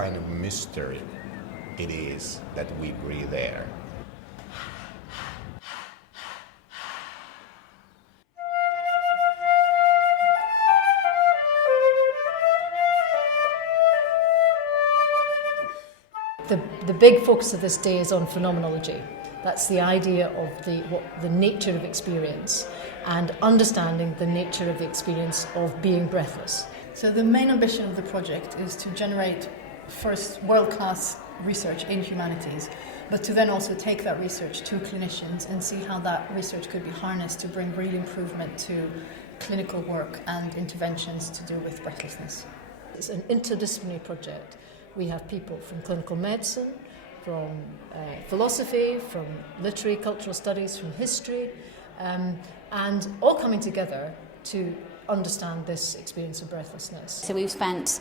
kind of mystery it is that we breathe air. The big focus of this day is on phenomenology. That's the idea of the nature of experience and understanding the nature of the experience of being breathless. So the main ambition of the project is to generate first world-class research in humanities, but to then also take that research to clinicians and see how that research could be harnessed to bring real improvement to clinical work and interventions to do with breathlessness. It's an interdisciplinary project. We have people from clinical medicine, from philosophy, from literary, cultural studies, from history, and all coming together to understand this experience of breathlessness. So we've spent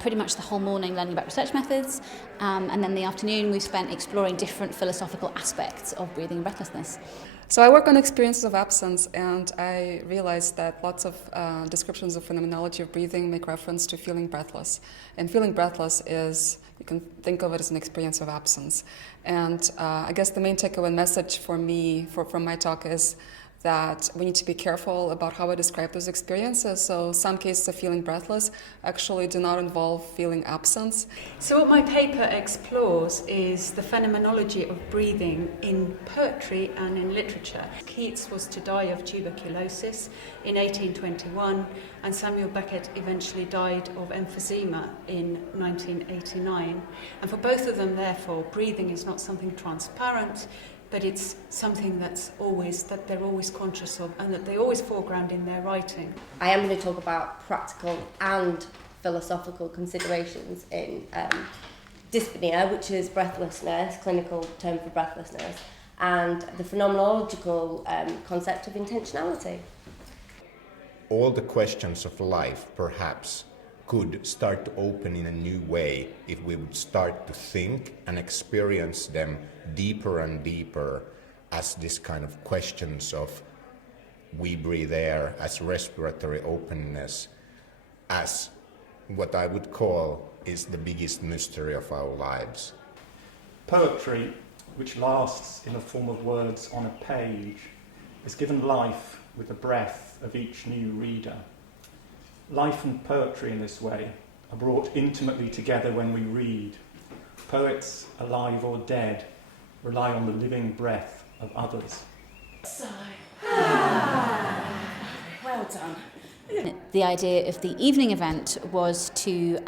pretty much the whole morning learning about research methods, and then the afternoon we've spent exploring different philosophical aspects of breathing and breathlessness. So I work on experiences of absence, and I realized that lots of descriptions of phenomenology of breathing make reference to feeling breathless. And feeling breathless is, you can think of it as an experience of absence. And I guess the main takeaway message for me from my talk is that we need to be careful about how we describe those experiences. So some cases of feeling breathless actually do not involve feeling absence. So what my paper explores is the phenomenology of breathing in poetry and in literature. Keats was to die of tuberculosis in 1821, and Samuel Beckett eventually died of emphysema in 1989. And for both of them, therefore, breathing is not something transparent, but it's something that they're always conscious of and that they always foreground in their writing. I am going to talk about practical and philosophical considerations in dyspnea, which is breathlessness, clinical term for breathlessness, and the phenomenological concept of intentionality. All the questions of life, perhaps, could start to open in a new way if we would start to think and experience them deeper and deeper as this kind of questions of we breathe air, as respiratory openness, as what I would call is the biggest mystery of our lives. Poetry, which lasts in the form of words on a page, is given life with the breath of each new reader. Life and poetry in this way are brought intimately together when we read. Poets, alive or dead, rely on the living breath of others. Well done. The idea of the evening event was to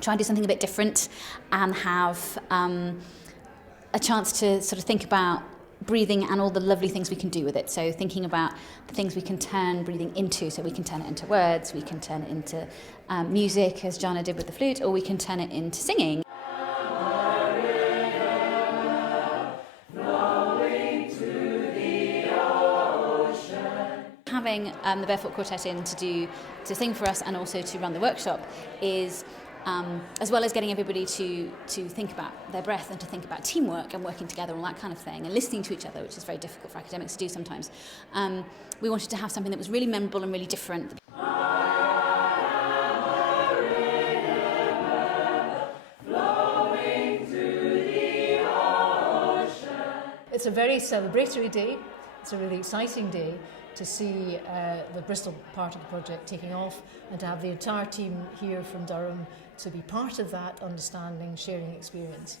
try and do something a bit different and have a chance to sort of think about breathing and all the lovely things we can do with it. So thinking about the things we can turn breathing into, so we can turn it into words, we can turn it into music, as Jana did with the flute, or we can turn it into singing. Having the Barefoot Quartet in to sing for us and also to run the workshop is, as well as getting everybody to think about their breath and to think about teamwork and working together and all that kind of thing and listening to each other, which is very difficult for academics to do sometimes. We wanted to have something that was really memorable and really different. It's a very celebratory day. It's a really exciting day to see the Bristol part of the project taking off and to have the entire team here from Durham to be part of that understanding, sharing experience.